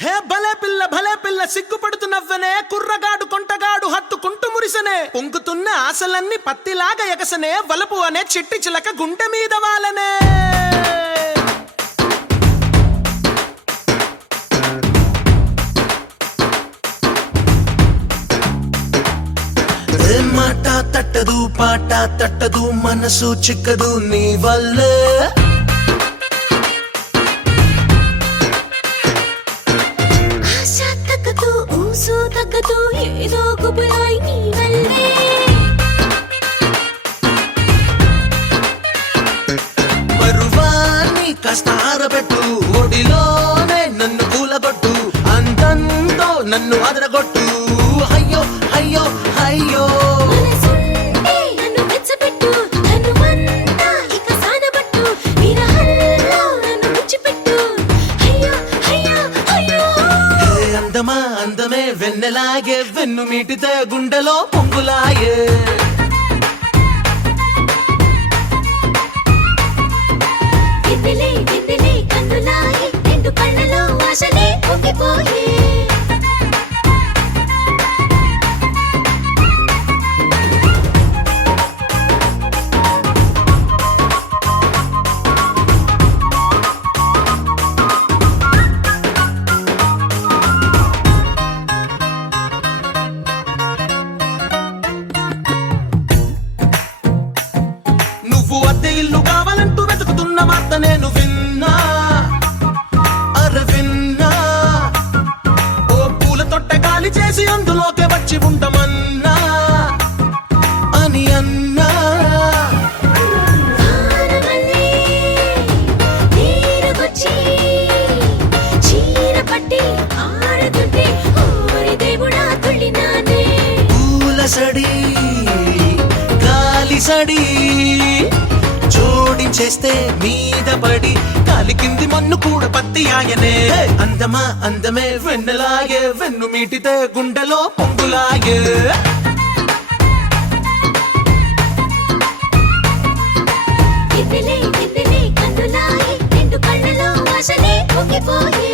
హే భలే పిల్ల సిగ్గుపడుతు నవ్వనే కుర్రగాడు కొంటగాడు హత్తుకుంటూ మురిసనే పొంగుతున్న ఆశలన్నీ పత్తిలాగా ఎగసనే వలపు అనే చిట్టి చిలక గుండె మీద వాలనే మాట తట్టదు పాట తట్టదు మనసు చిక్కదు నీ వల్లే తగ్గదు ఏదో గుబులాయి నీ వల్లే బరువాన్ని కాస్త ఆరబెట్టు ఒడిలోనే నన్ను కూలగొట్టు అంతంతో నన్ను అదరగొట్టు అయ్యో అయ్యో అయ్యో మనసుంటే నన్ను మెచ్చపెట్టు నన్ను మంతా ఇక సానబట్టు విరహంలో నన్ను ముచ్చిపెట్టు అయ్యో అయ్యో అయ్యో అందమా అందమే వెన్నెలాగే వెన్ను మీటితే గుండెలో పొంగులాయే వెన్నెలే కన్నులాయే రెండు కళ్ళలో ఆశలే పొంగిపోయే నువ్వు అద్దె ఇల్లు కావాలంటూ వెతుకుతున్న వార్త నేను విన్నా విన్నా ఓ పూల తొట్ట గాలి చేసి అందులోకే వచ్చి ఉండమన్నా అని అన్నా వానమల్లే నీరుకొచ్చి చీర పట్టి ఆడుతుంటే ఓరి దేవుడా తుళ్ళినానే పూల సడి గాలి సడి జోడించేస్తే మీద పడి కాలి కింది మన్ను కూడా పత్తి ఆయనే అందమా అందమే వెన్నెలాగే వెన్ను మీటితే గుండెలో పొంగులాగే వెన్నెలే కన్నులాయే రెండు కళ్ళలో ఆశలే పొంగిపోయే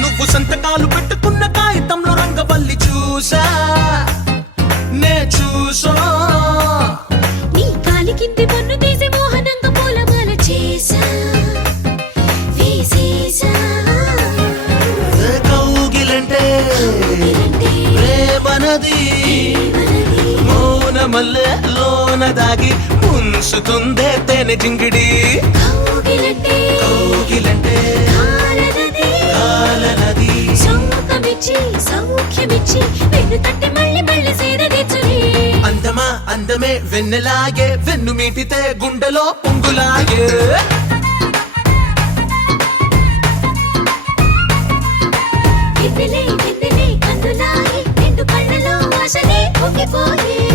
నువ్వు సంతకాలు పెట్టుకున్న కాగితంలో రంగవల్లి చూసా నే చూసా నీ కాలి కింది పన్ను తీసి మోహనంగా పూలమాల చేసా వేసేసా కౌగిలంటే ప్రేమనది మౌనమల్లె లోన దాగి ముంచుతుందే తేనె జింగిడి కౌగిలంటే కౌగిలంటే కాలనది సౌఖ్యమిచ్చి వెన్ను తట్టి మళ్ళీ సేదదీచుని అందమా అందమే వెన్నెలాగే వెన్ను మీటితే గుండెలో పొంగులాగే వెన్నెలే కన్నులాయే రెండు కళ్ళలో ఆశలే పొంగిపోయే